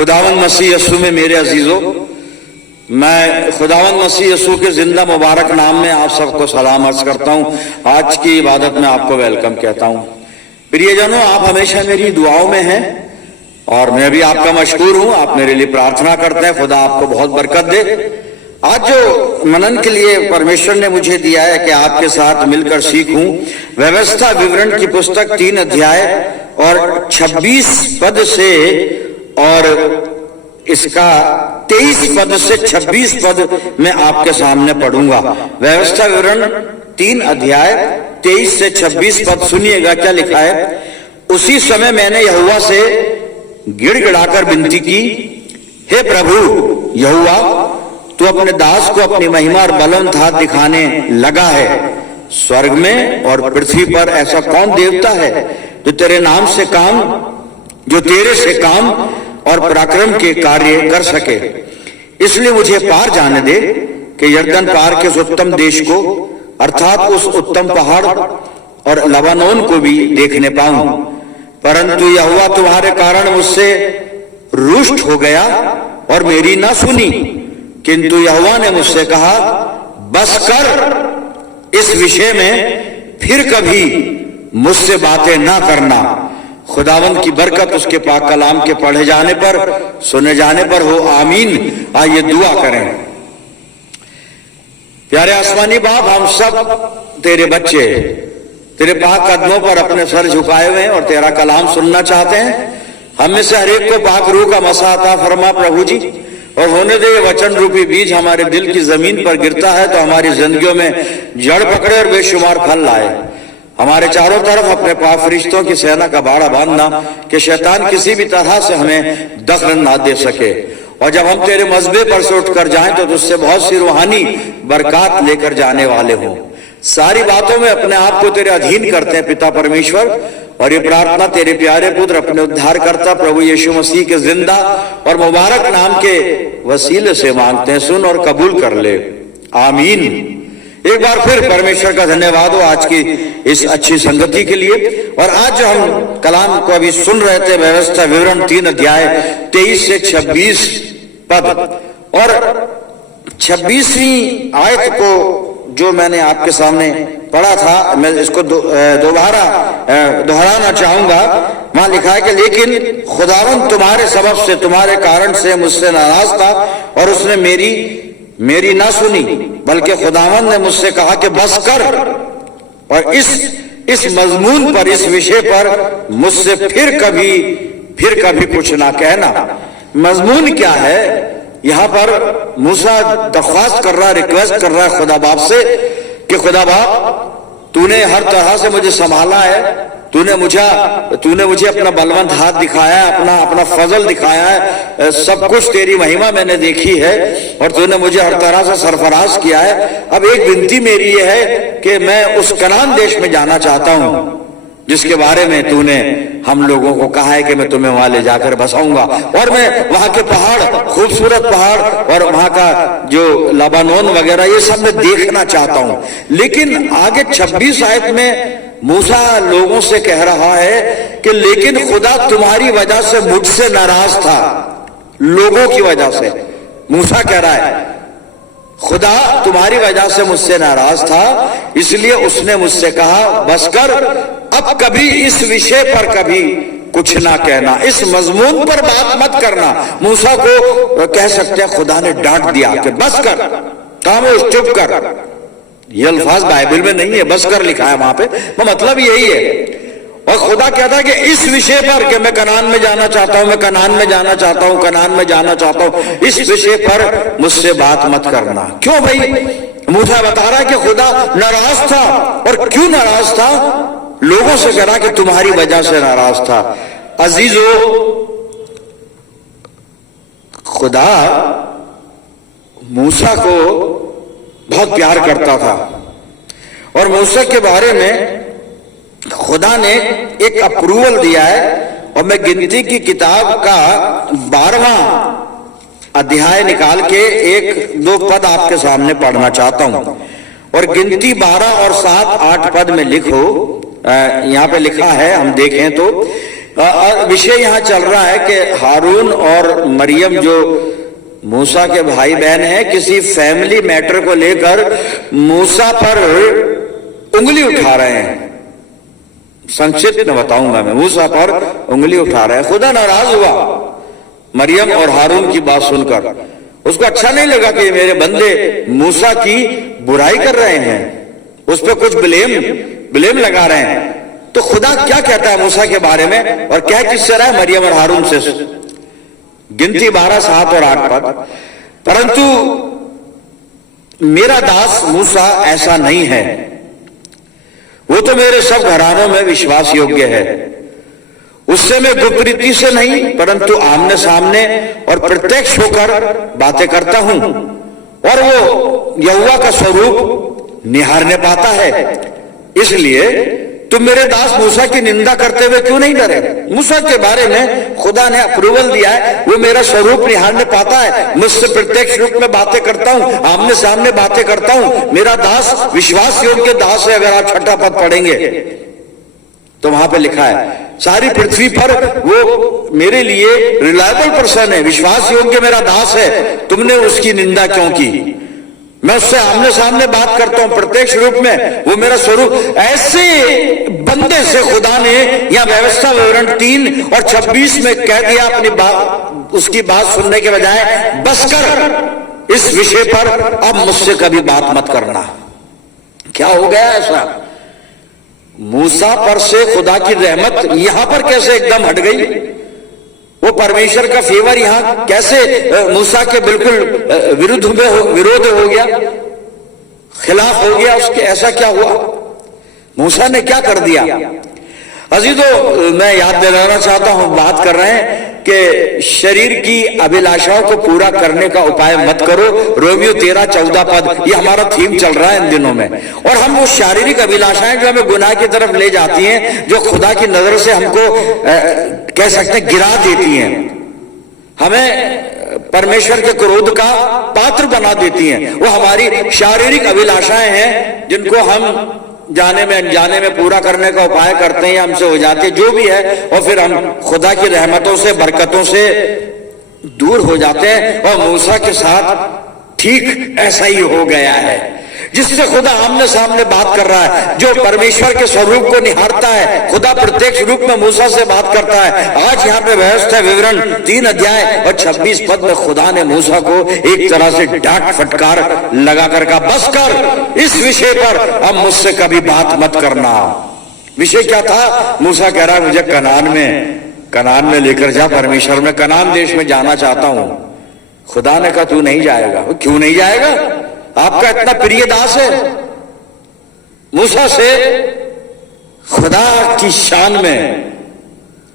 खुदावंद मसीह यस्सु में मेरे अजीजों, मैं खुदावंद मसीह यस्सु के जिंदा मुबारक नाम में आप सबको सलाम अर्ज करता हूं। आज की इबादत में आपको वेलकम कहता हूं। प्रियजनों, आप हमेशा मेरी दुआओं में हैं और मैं भी आपका मशकूर हूं। आप मेरे लिए प्रार्थना करते हैं, खुदा आपको बहुत बरकत दे। आज जो मनन के लिए परमेश्वर ने मुझे दिया है कि आपके साथ मिलकर सीखूं, व्यवस्था विवरण की पुस्तक 3 अध्याय और 26 पद से और इसका 23 पद से 26 पद मैं आपके सामने पढ़ूंगा। व्यवस्था विवरण 3 अध्याय 23 से 26 पद सुनिएगा क्या लिखा है। उसी समय मैंने यहोवा से गिड़गिड़ाकर विनती की, हे प्रभु यहोवा, तू अपने दास को अपनी महिमा और बलवंत हाथ दिखाने लगा है। स्वर्ग में और पृथ्वी पर ऐसा कौन देवता है जो तेरे नाम से काम, जो तेरे से काम और पराक्रम के कार्य कर सके। इसलिए मुझे पार जाने दे कि यरदन पार के उस उत्तम देश को, अर्थात उस उत्तम पहाड़ और लबानोन को भी देखने पाऊं। परंतु यहोवा तुम्हारे कारण मुझसे रुष्ट हो गया और मेरी ना सुनी। किंतु यहोवा ने मुझसे कहा, बस कर, इस विषय में फिर कभी मुझसे बातें ना करना। खुदावंद की बरकत उसके पाक कलाम के पढ़े जाने पर, सुने जाने पर हो, आमीन। आइए दुआ करें। प्यारे आसमानी बाप, हम सब तेरे बच्चे तेरे पाक कदमों पर अपने सर झुकाए हुए हैं और तेरा कलाम सुनना चाहते हैं। हम में से हर एक को पाक रूह का मसा अता फरमा प्रभु जी, और होने दे वचन रूपी बीज हमारे दिल की जमीन पर गिरता है तो हमारी जिंदगियों में जड़ पकड़े और बेशुमार फल लाए। हमारे चारों तरफ अपने पाक फरिश्तों की सेना का बाड़ा बांधना कि शैतान किसी भी तरह से हमें दखल ना दे सके। और जब हम तेरे मजबे पर से उठकर जाएं तो तुझसे बहुत सी रूहानी बरकत लेकर जाने वाले हों। सारी बातों में अपने आप को तेरे अधीन करते हैं पिता परमेश्वर, और ये प्रार्थना तेरे प्यारे पुत्र अपने उद्धारकर्ता प्रभु यीशु मसीह के जिंदा और मुबारक नाम के वसीले से मांगते हैं। सुन और कबूल कर ले, आमीन। एक बार फिर परमेश्वर का धन्यवाद हो आज की इस अच्छी संगति के लिए। और आज जो हम कलाम को अभी सुन रहे थे, व्यवस्था विवरण 3 अध्याय 23 से 26 पद, और 26वीं आयत को जो मैंने आपके सामने पढ़ा था, मैं इसको दोबारा दोहराना चाहूंगा। वहां लिखा है कि लेकिन खुदावंद तुम्हारे सबब से, तुम्हारे कारण से मुझसे नाराज था और उसने मेरी ना सुनी, बल्कि खुदावंद ने मुझसे कहा कि बस कर, और इस मजमून पर, इस विषय पर मुझसे फिर कभी कुछ ना कहना। मजमून क्या है? यहां पर मूसा दरख्वास्त कर रहा है, रिक्वेस्ट कर रहा है खुदा बाप से कि खुदा बाप, तूने हर तरह से मुझे संभाला है, तूने मुझे अपना बलवंत हाथ दिखाया है, अपना फजल दिखाया है, सब कुछ तेरी महिमा मैंने देखी है और तूने मुझे हर तरह से सरफराज किया है। अब एक विनती मेरी ये है कि मैं उस कनान देश में जाना चाहता हूं जिसके बारे में तूने हम लोगों को कहा है कि मैं तुम्हें वहां ले जाकर बसाऊंगा, और मैं वहां के पहाड़, खूबसूरत पहाड़ और वहां का जो लबानोन वगैरह, ये सब मैं देखना चाहता हूं। लेकिन आगे 26 आयत में मूसा लोगों से कह रहा है कि लेकिन खुदा तुम्हारी वजह से मुझसे नाराज था। लोगों की वजह से मूसा कह रहा है, खुदा तुम्हारी वजह से मुझसे नाराज था, इसलिए उसने मुझसे कहा, बस कर, अब कभी इस विषय पर कभी कुछ ना कहना, इस मजमून पर बात मत करना। मूसा को कह सकते हैं खुदा ने डांट दिया कि बस कर, खामोश, चुप कर। ये अल्फाज बाइबल में नहीं है, बस कर लिखा है वहां पे, मतलब यही है। और खुदा कहता है कि इस विषय पर कि मैं कनान में जाना चाहता हूं, मैं कनान में जाना चाहता हूं, कनान में जाना चाहता हूं, इस विषय पर मुझसे बात मत करना। क्यों भाई? मूसा बता रहा है कि खुदा नाराज था, और क्यों नाराज था? लोगों से कह रहा कि तुम्हारी वजह से नाराज था। अजीजों, खुदा मूसा को बहुत प्यार करता था, और मूसा के बारे में खुदा ने एक अप्रूवल दिया है। और मैं गिनती की किताब का 12वां अध्याय निकाल के 1-2 पद आपके सामने पढ़ना चाहता हूं। और गिनती 12 और 7-8 पद में लिखो, यहां पे लिखा है, हम देखें तो, विषय यहाँ चल रहा है कि हारून और मरियम जो मूसा के भाई बहन हैं, किसी फैमिली मैटर को लेकर मूसा पर उंगली उठा रहे हैं। संक्षिप्त में बताऊंगा मैं, मूसा पर उंगली उठा रहे हैं। खुदा नाराज हुआ मरियम और हारून की बात सुनकर। उसको अच्छा नहीं लगा कि मेरे बंदे मूसा की बुराई कर रहे हैं, उस पर कुछ ब्लेम लगा रहे हैं। तो खुदा क्या कहता है मूसा के बारे में और क्या किससे रहा है? मरियम और हारून से। गिनती 12, 7 और 8 पद। परंतु मेरा दास मूसा ऐसा नहीं है, वो तो मेरे सब घरानों में विश्वास योग्य है। उससे मैं गुप्त रीति से नहीं परंतु आमने सामने और प्रत्यक्ष होकर बातें करता हूं, और वो यहोवा का स्वरूप निहारने पाता है। इसलिए तुम मेरे दास मूसा की निंदा करते हुए क्यों नहीं डरे? मूसा के बारे में खुदा ने अप्रूवल दिया है, वो मेरा स्वरूप निहारने पाता है, मुझसे प्रत्यक्ष रूप में बातें करता हूं, आमने सामने बातें करता हूं। मेरा दास विश्वास योग्य दास है। अगर आप 6ठा पद पढ़ेंगे तो वहां पे लिखा है सारी पृथ्वी पर वो मेरे लिए रिलायबल पर्सन है, विश्वास योग्य मेरा दास है, तुमने उसकी निंदा क्यों की? मैं उससे आमने सामने बात करता हूं प्रत्यक्ष रूप में, वो मेरा स्वरूप। ऐसे बंदे से खुदा ने यहां व्यवस्था विवरण 3 और 26 में कह दिया अपनी बात, उसकी बात सुनने के बजाय बस कर, इस विषय पर अब मुझसे कभी बात मत करना। क्या हो गया ऐसा? मूसा पर से खुदा की रहमत यहां पर कैसे एकदम हट गई? वो परमेश्वर का फेवर यहां कैसे मूसा के बिल्कुल विरोध हो गया, खिलाफ हो गया उसके? ऐसा क्या हुआ? मूसा ने क्या कर दिया? अजीजों, मैं याद दिलाना चाहता हूं, बात कर रहे हैं कि शरीर की अभिलाषाओं को पूरा करने का उपाय मत करो। रोमियो 13-14 पद, ये हमारा थीम चल रहा है इन दिनों में। और हम वो शारीरिक अभिलाषाएं जो हमें गुनाह की तरफ ले जाती हैं, जो खुदा की नजर से हमको कह सकते हैं गिरा देती हैं, हमें परमेश्वर के क्रोध का पात्र बना देती हैं, वो हमारी शारीरिक अभिलाषाएं हैं जिनको हम जाने में अनजाने में पूरा करने का उपाय करते हैं, हमसे हो जाते हैं जो भी है, और फिर हम खुदा की रहमतों से बरकतों से दूर हो जाते हैं। और मूसा के साथ ठीक ऐसा ही हो गया है, जिससे खुदा आमने सामने बात कर रहा है, जो परमेश्वर के स्वरूप को निहारता है। खुदा प्रत्यक्ष रूप में मूसा से बात करता है। आज यहाँ पे व्यवस्था विवरण 3 अध्याय और 26 पद में खुदा ने मूसा को एक तरह से डांट फटकार लगा कर कहा, बस कर, इस विषय पर अब मुझसे कभी बात मत करना। विषय क्या था? मूसा कह रहा है मुझे कनान में लेकर जा, परमेश्वर में कनान देश में जाना चाहता हूं। खुदा ने कहा तू नहीं जाएगा। क्यों नहीं जाएगा? आपका इतना प्रिय दास है। मूसा से खुदा की शान में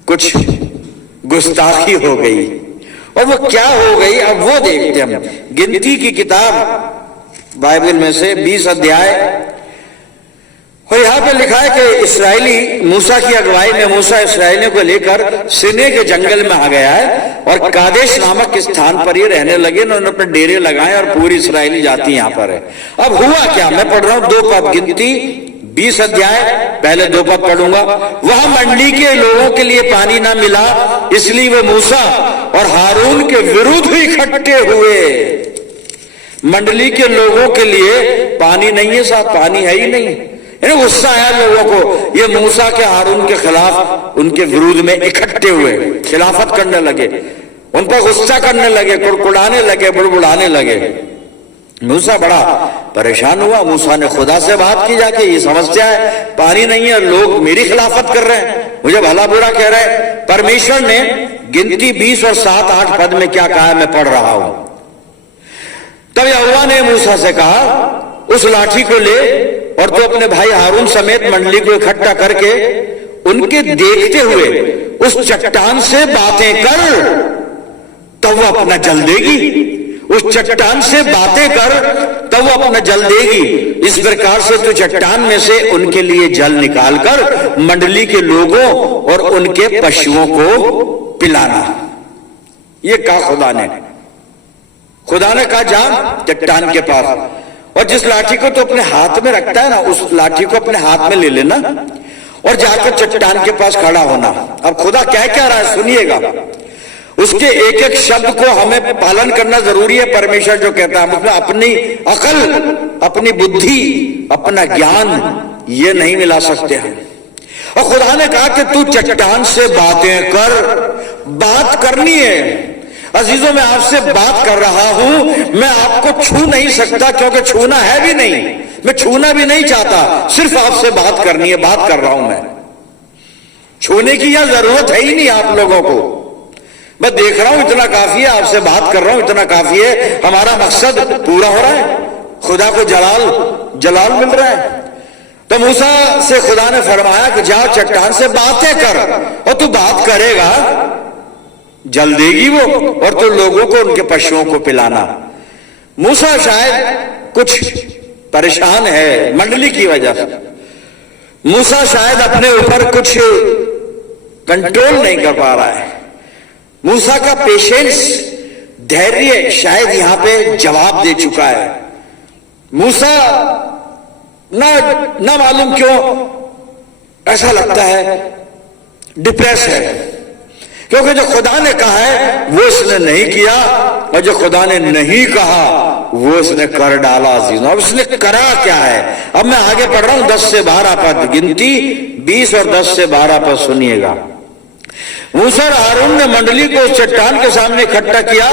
कुछ गुस्ताखी हो गई, और वो क्या हो गई अब वो देखते हम। गिनती की किताब बाइबल में से 20 अध्याय, और यहां पे लिखा है कि इस्राएली मूसा की अगुवाई में मूसा इस्राएलियों को लेकर सिने के जंगल में आ गया है और कादेश नामक स्थान पर ये रहने लगे। उन्होंने अपने डेरे लगाए और पूरी इस्राएली जाति यहां पर है। अब हुआ क्या? मैं पढ़ रहा हूं 2 पद, गिनती 20 अध्याय, पहले 2 पद पढ़ूंगा। वहां मंडली के लोगों के लिए पानी ना मिला, इसलिए वे मूसा और हारून के विरुद्ध इकट्ठे हुए। मंडली के लोगों के लिए पानी नहीं है, साहब पानी है ही नहीं। गुस्सा आया लोगों को, ये मूसा के हारून के खिलाफ उनके विरोध में इकट्ठे हुए, खिलाफत करने लगे, उन पर गुस्सा करने लगे, कुड़कुड़ाने लगे, बुड़बुड़ाने लगे। मूसा बड़ा परेशान हुआ। मूसा ने खुदा से बात की जाके, ये समस्या है, पानी नहीं है, लोग मेरी खिलाफत कर रहे हैं, मुझे भला बुरा कह रहे हैं। परमेश्वर ने गिनती 20 और 7-8 पद में क्या कहा मैं पढ़ रहा हूं। तब यहोवा ने मूसा से कहा, उस लाठी को ले और तो अपने भाई हारून समेत मंडली को इकट्ठा करके उनके देखते हुए उस चट्टान से बातें कर, तब वो अपना जल देगी। उस चट्टान से बातें कर, तब वो अपना जल देगी। इस प्रकार से तो चट्टान में से उनके लिए जल निकालकर मंडली के लोगों और उनके पशुओं को पिलाना। ये कहा खुदा ने कहा जा चट्टान के पास, और जिस लाठी को तो अपने हाथ में रखता है ना, उस लाठी को अपने हाथ में ले लेना और जाकर चट्टान के पास खड़ा होना। अब खुदा क्या रहा है सुनिएगा, उसके एक एक शब्द को हमें पालन करना जरूरी है। परमेश्वर जो कहता है, मतलब अपनी अकल, अपनी बुद्धि, अपना ज्ञान ये नहीं मिला सकते हैं। और खुदा ने कहा कि तू चट्टान से बातें कर, बात करनी है। अजीजों, मैं आपसे बात कर रहा हूं, मैं आपको छू नहीं सकता क्योंकि छूना है भी नहीं, मैं छूना भी नहीं चाहता, सिर्फ आपसे बात करनी है, बात कर रहा हूं मैं। छूने की यह जरूरत है ही नहीं आप लोगों को, मैं देख रहा हूं इतना काफी है, आपसे बात कर रहा हूं इतना काफी है, हमारा मकसद पूरा हो रहा है, खुदा को जलाल मिल रहा है। तो मूसा से खुदा ने फरमाया कि जाओ चट्टान से बातें कर, और तू बात करेगा जल देगी वो, और तू लोगों को उनके पशुओं को पिलाना। मूसा शायद कुछ परेशान है मंडली की वजह से, मूसा शायद अपने ऊपर कुछ कंट्रोल नहीं कर पा रहा है। मूसा का पेशेंस, धैर्य शायद यहां पे जवाब दे चुका है। मूसा ना मालूम क्यों ऐसा लगता है डिप्रेस है, क्योंकि जो खुदा ने कहा है वो इसने नहीं किया, और जो खुदा ने नहीं कहा वो इसने कर डाला। अब इसने करा क्या है? अब मैं आगे पढ़ रहा हूं 10 से 12 पद, गिनती 20 और 10 से 12 पद सुनिएगा। मूसा और हारून ने मंडली को उस चट्टान के सामने इकट्ठा किया,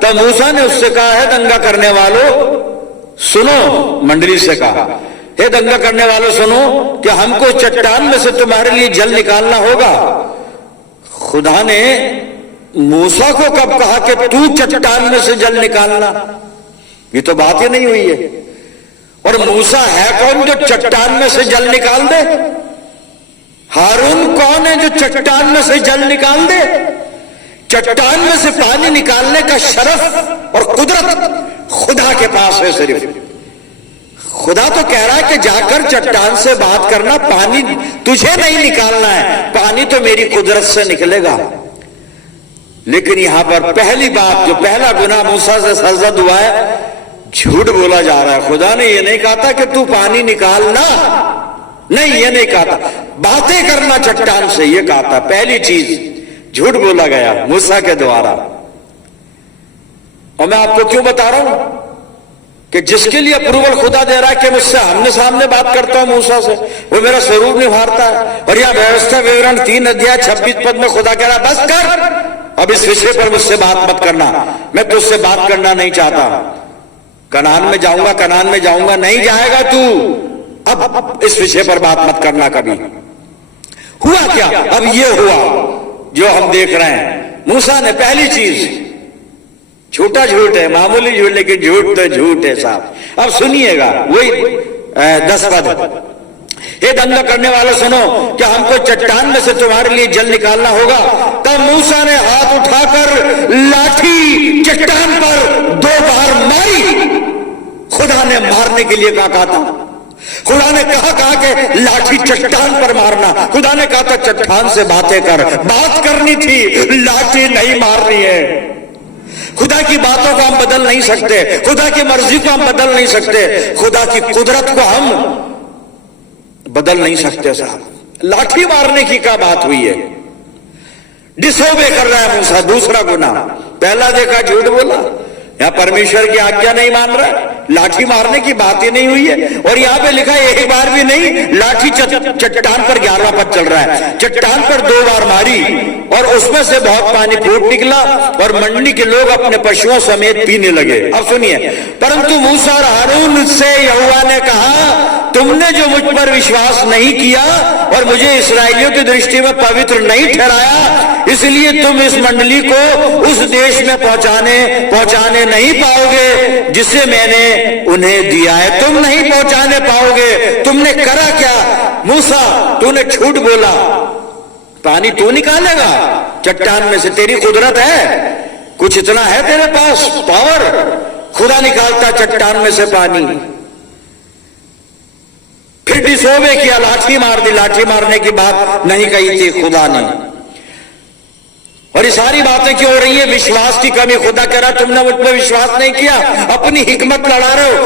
तब मूसा ने उससे कहा, है दंगा करने वालों सुनो, मंडली से कहा, हे दंगा करने वालों सुनो कि हमको चट्टान में से तुम्हारे लिए जल निकालना होगा। खुदा ने मूसा को कब कहा कि तू चट्टान में से जल निकालना? ये तो बात ही नहीं हुई है। और मूसा है कौन जो चट्टान में से जल निकाल दे? हारून कौन है जो चट्टान में से जल निकाल दे? चट्टान में से पानी निकालने का शरफ और कुदरत खुदा के पास है सिर्फ। खुदा तो कह रहा है कि जाकर चट्टान से बात करना, पानी तुझे नहीं निकालना है, पानी तो मेरी कुदरत से निकलेगा। लेकिन यहां पर पहली बात, जो पहला गुनाह मूसा से सरजद हुआ है, झूठ बोला जा रहा है। खुदा ने यह नहीं कहा था कि तू पानी निकालना, नहीं ये नहीं कहा था, बातें करना चट्टान से ये कहा था। पहली चीज झूठ बोला गया मूसा के द्वारा। और मैं आपको क्यों बता रहा हूं कि जिसके लिए अप्रूवल खुदा दे रहा है कि मुझसे आमने सामने बात करता हूं मूसा से, वो मेरा स्वरूप निभाता है। और यह व्यवस्था विवरण 3 अध्याय 26 पद में खुदा कह रहा है, बस कर, अब इस विषय पर मुझसे बात मत करना, मैं तुझसे बात करना नहीं चाहता। कनान में जाऊंगा, नहीं जाएगा तू, अब इस विषय पर बात मत करना कभी। हुआ क्या? अब ये हुआ जो हम देख रहे हैं। मूसा ने पहली चीज, छोटा झूठ है, मामूली झूठ, लेकिन झूठ तो झूठ है साहब। अब सुनिएगा वही 10 पद, हे दंगा करने वाले सुनो कि हमको चट्टान में से तुम्हारे लिए जल निकालना होगा। तब मूसा ने हाथ उठाकर लाठी चट्टान पर 2 बार मारी। खुदा ने मारने के लिए कहा था, खुदा ने कहा कि लाठी चट्टान पर मारना। खुदा ने कहा था चट्टान से बातें कर, बात करनी थी, लाठी नहीं मारनी है। खुदा की बातों को हम बदल नहीं सकते, खुदा की मर्जी को हम बदल नहीं सकते, खुदा की कुदरत को हम बदल नहीं सकते साहब। लाठी मारने की क्या बात हुई है? डिसोबे कर रहा है मूसा, दूसरा गुनाह। पहला देखा झूठ बोला, यहां परमेश्वर की आज्ञा नहीं मान रहा, लाठी मारने की बात ही नहीं हुई है। और यहां पे लिखा है एक बार भी नहीं, लाठी चट्टान पर 11वां पद चल रहा है, चट्टान पर 2 बार मारी और उसमें से बहुत पानी फूट निकला और मंडली के लोग अपने पशुओं समेत पीने लगे। अब सुनिए, परंतु मूसा और हारून से यहोवा ने कहा, तुमने जो मुझ पर विश्वास नहीं किया और मुझे इस्राएलियों की दृष्टि में पवित्र नहीं ठहराया, इसलिए तुम इस मंडली को उस देश में पहुंचाने नहीं पाओगे जिसे मैंने उन्हें दिया है। तुम नहीं पहुंचाने पाओगे। तुमने करा क्या मूसा? तूने झूठ बोला। पानी तू निकालेगा चट्टान में से, तेरी कुदरत है, कुछ इतना है तेरे पास पावर, खुदा निकालता चट्टान में से पानी। फिर डिसोबे किया, लाठी मार दी। लाठी मारने की बात नहीं कही थी खुदा ने। और ये सारी बातें क्यों हो रही है? विश्वास की कमी। खुदा कह रहा तुमने मुझ पर विश्वास नहीं किया, अपनी हिकमत लड़ा रहे हो,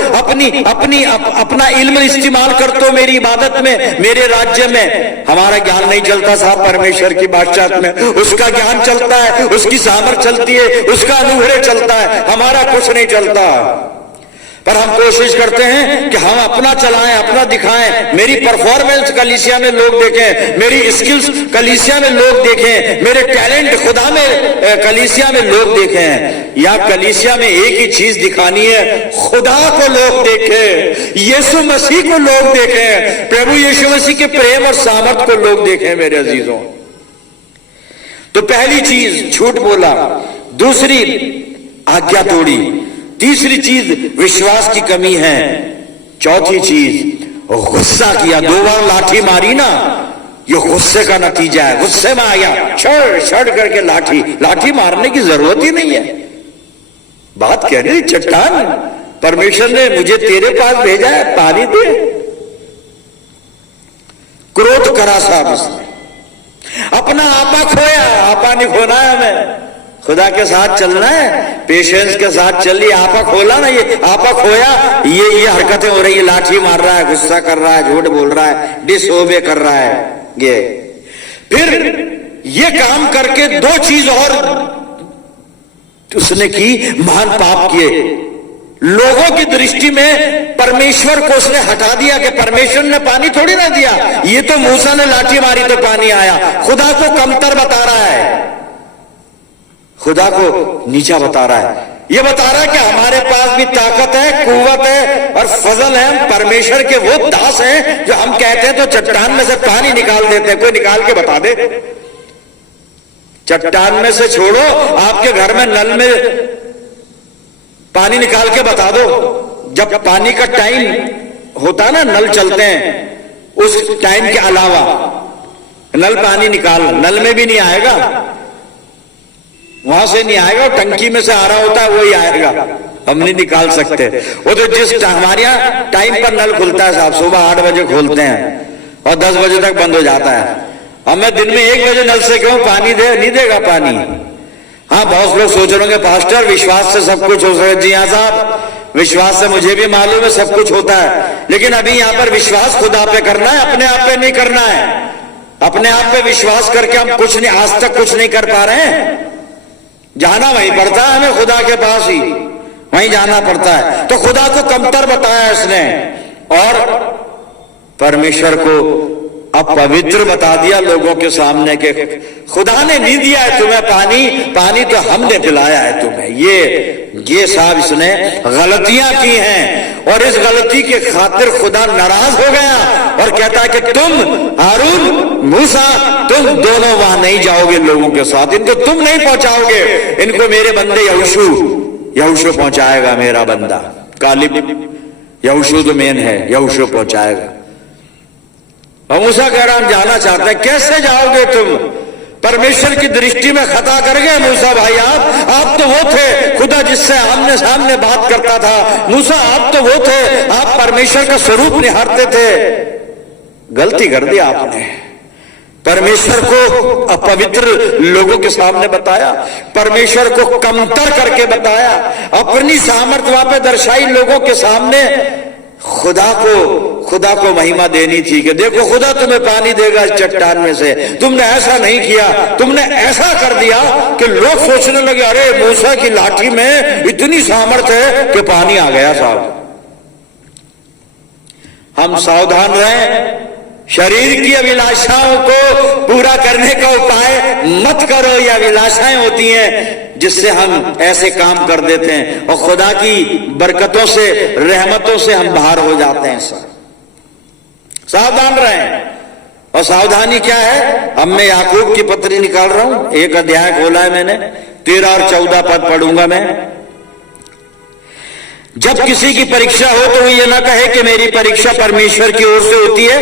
अपना इल्म इस्तेमाल करते हो मेरी इबादत में, मेरे राज्य में। हमारा ज्ञान नहीं चलता साहब परमेश्वर की बादशाहत में, उसका ज्ञान चलता है, उसकी सामर्थ चलती है, उसका अनुग्रह चलता है, हमारा कुछ नहीं चलता। पर हम कोशिश करते हैं कि हम अपना चलाएं, अपना दिखाएं, मेरी परफॉर्मेंस कलीसिया में लोग देखें, मेरी स्किल्स कलीसिया में लोग देखें, मेरे टैलेंट खुदा में कलीसिया में लोग देखें। या कलीसिया में एक ही चीज दिखानी है, खुदा को लोग देखें, यीशु मसीह को लोग देखें, प्रभु यीशु मसीह के प्रेम और सामर्थ को लोग देखें मेरे अजीजों। तो पहली चीज झूठ बोला, दूसरी आज्ञा तोड़ी, तीसरी चीज विश्वास की कमी है, चौथी चीज गुस्सा किया, 2 बार लाठी मारी ना, ये गुस्से का नतीजा है। गुस्से में आया, छड़ करके लाठी मारने की जरूरत ही नहीं है। बात कह रही चट्टान, परमेश्वर ने मुझे तेरे पास भेजा है, पानी दे। क्रोध करा साहब उसने, अपना आपा खोया। आपा नहीं खोना है हमें, खुदा के साथ चलना है, पेशेंस के साथ चलिए। आपा खोला ना, ये आपा खोया, ये हरकतें हो रही है, लाठी मार रहा है, गुस्सा कर रहा है, झूठ बोल रहा है, डिसओबे कर रहा है। ये फिर ये काम करके 2 चीज और उसने की, महान पाप किए। लोगों की दृष्टि में परमेश्वर को उसने हटा दिया कि परमेश्वर ने पानी थोड़ी ना दिया, ये तो मूसा ने लाठी मारी तो पानी आया। खुदा को कमतर बता रहा है, खुदा को नीचा बता रहा है। ये बता रहा है कि हमारे पास भी ताकत है, कुव्वत है और फजल है, हम परमेश्वर के वो दास हैं जो हम कहते हैं तो चट्टान में से पानी निकाल देते हैं। कोई निकाल के बता दे, चट्टान में से छोड़ो, आपके घर में नल में पानी निकाल के बता दो। जब पानी का टाइम होता है ना, नल चलते हैं, उस टाइम के अलावा नल पानी निकाल, नल में भी नहीं आएगा, वहां से नहीं आएगा, टंकी में से आ रहा होता है वही आएगा, हम नहीं निकाल सकते। वो तो जिस हमारे यहाँ टाइम पर नल खुलता है साहब, सुबह 8 बजे खोलते हैं और 10 बजे तक बंद हो जाता है। हमें दिन में 1 बजे नल से क्यों पानी दे, नहीं देगा पानी। हाँ, बहुत लोग सोच रहे होंगे पास्टर विश्वास से सब कुछ हो सकता है। जी हाँ साहब, विश्वास से मुझे भी मालूम है सब कुछ होता है, लेकिन अभी यहाँ पर विश्वास खुदा पे करना है, अपने आप पे नहीं करना है। अपने आप पे विश्वास करके हम कुछ नहीं, आज तक कुछ नहीं कर पा रहे हैं। जाना वहीं पड़ता है हमें, खुदा के पास ही वहीं जाना पड़ता है। तो खुदा को कमतर बताया इसने और परमेश्वर को अपवित्र बता दिया लोगों के सामने के खुदा ने नहीं दिया है तुम्हें पानी, पानी तो हमने पिलाया है तुम्हें। ये साहब इसने गलतियां की हैं और इस गलती के खातिर खुदा नाराज हो गया और कहता है कि तुम हारून, मूसा, तुम दोनों वहां नहीं जाओगे लोगों के साथ, इनको तुम नहीं पहुंचाओगे, इनको मेरे बंदे यहोशू पहुंचाएगा। मेरा बंदा कालिब, यहोशू तो मेन है, यहोशू पहुंचाएगा। और मूसा कह रहा हम जाना चाहते हैं। कैसे जाओगे तुम? परमेश्वर की दृष्टि में खता कर गए मूसा भाई। आप तो वो थे खुदा जिससे आमने सामने बात करता था। मूसा आप तो वो थे, आप परमेश्वर का स्वरूप निहारते थे। गलती कर दी आपने, परमेश्वर को अपवित्र लोगों के सामने बताया, परमेश्वर को कमतर करके बताया, अपनी सामर्थ वहां पे दर्शाई लोगों के सामने। खुदा को महिमा देनी थी कि देखो खुदा तुम्हें पानी देगा इस चट्टान में से, तुमने ऐसा नहीं किया, तुमने ऐसा कर दिया कि लोग सोचने लगे अरे मूसा की लाठी में इतनी सामर्थ है कि पानी आ गया। साहब हम सावधान रहें, शरीर की अभिलाषाओं को पूरा करने का उपाय मत करो। ये अभिलाषाएं होती हैं जिससे हम ऐसे काम कर देते हैं और खुदा की बरकतों से, रहमतों से हम बाहर हो जाते हैं। सावधान रहें। और सावधानी क्या है? अब मैं याकूब की पत्री निकाल रहा हूं, 1 अध्याय खोला है मैंने, 13 और 14 पद पढ़ूंगा मैं। जब किसी की परीक्षा हो तो वो ये ना कहे कि मेरी परीक्षा परमेश्वर की ओर से होती है,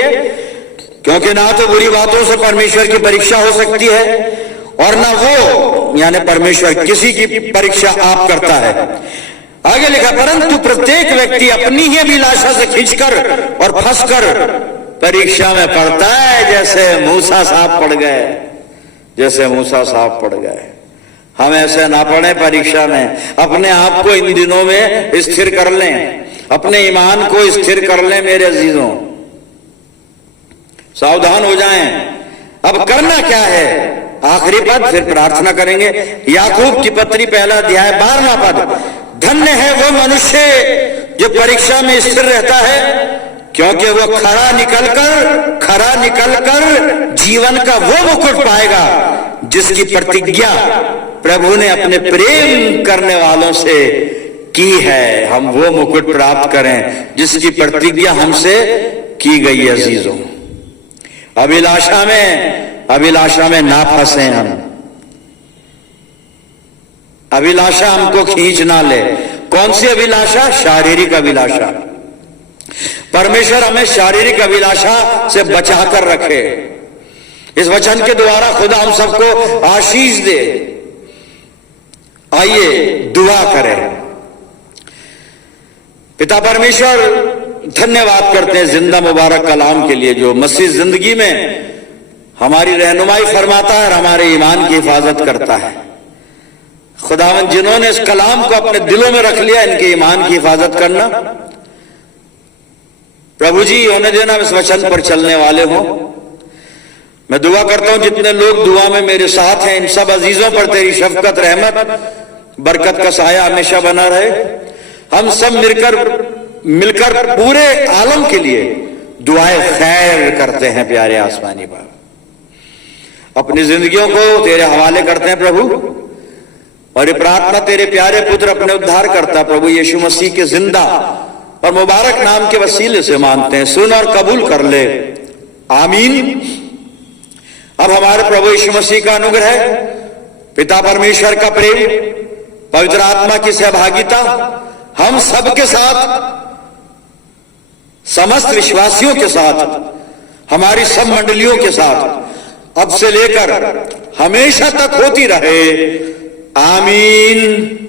क्योंकि ना तो बुरी बातों से परमेश्वर की परीक्षा हो सकती है और ना वो यानी परमेश्वर किसी की परीक्षा आप करता है। आगे लिखा, परंतु प्रत्येक व्यक्ति अपनी ही अभिलाषा से खींचकर और फंसकर परीक्षा में पड़ता है, जैसे मूसा साहब पड़ गए, जैसे मूसा साहब पड़ गए। हम ऐसे ना पढ़े परीक्षा में, अपने आप को इन दिनों में स्थिर कर लें, अपने ईमान को स्थिर कर लें मेरे अजीजों, सावधान हो जाएं। अब करना क्या है, आखिरी पद फिर प्रार्थना करेंगे। याकूब की पत्री पहला अध्याय 12वां पद, धन्य है वो मनुष्य जो परीक्षा में स्थिर रहता है, क्योंकि वो खरा निकलकर जीवन का वो मुकुट पाएगा जिसकी प्रतिज्ञा प्रभु ने अपने प्रेम करने वालों से की है। हम वो मुकुट प्राप्त करें जिसकी प्रतिज्ञा हमसे की गई है। अजीजों, अभिलाषा में ना फंसे हम, अभिलाषा हमको खींच ना ले। कौन सी अभिलाषा? शारीरिक अभिलाषा। परमेश्वर हमें शारीरिक अभिलाषा से बचा कर रखे। इस वचन के द्वारा खुदा हम सबको आशीष दे। आइए दुआ करें। पिता परमेश्वर, धन्यवाद करते हैं जिंदा मुबारक कलाम के लिए, जो मसीह जिंदगी में हमारी रहनुमाई फरमाता है और हमारे ईमान की हिफाजत करता है। खुदावन, जिन्होंने इस कलाम को अपने दिलों में रख लिया, इनके ईमान की हिफाजत करना प्रभु जी होने देना, इस वचन पर चलने वाले हो। मैं दुआ करता हूं जितने लोग दुआ में मेरे साथ हैं, इन सब अजीजों पर तेरी शफकत, रहमत, बरकत का साया हमेशा बना रहे। हम सब मिलकर पूरे आलम के लिए दुआएं खैर करते हैं। प्यारे आसमानी बाप, अपनी जिंदगियों को तेरे हवाले करते हैं प्रभु, और ये प्रार्थना तेरे प्यारे पुत्र अपने उद्धार करता प्रभु यीशु मसीह के जिंदा और मुबारक नाम के वसीले से मांगते हैं। सुन और कबूल कर ले, आमीन। अब हमारे प्रभु यीशु मसीह का अनुग्रह, पिता परमेश्वर का प्रेम, पवित्र आत्मा की सहभागिता हम सबके साथ, समस्त विश्वासियों के साथ, हमारी सब मंडलियों के साथ अब से लेकर हमेशा तक होती रहे। आमीन।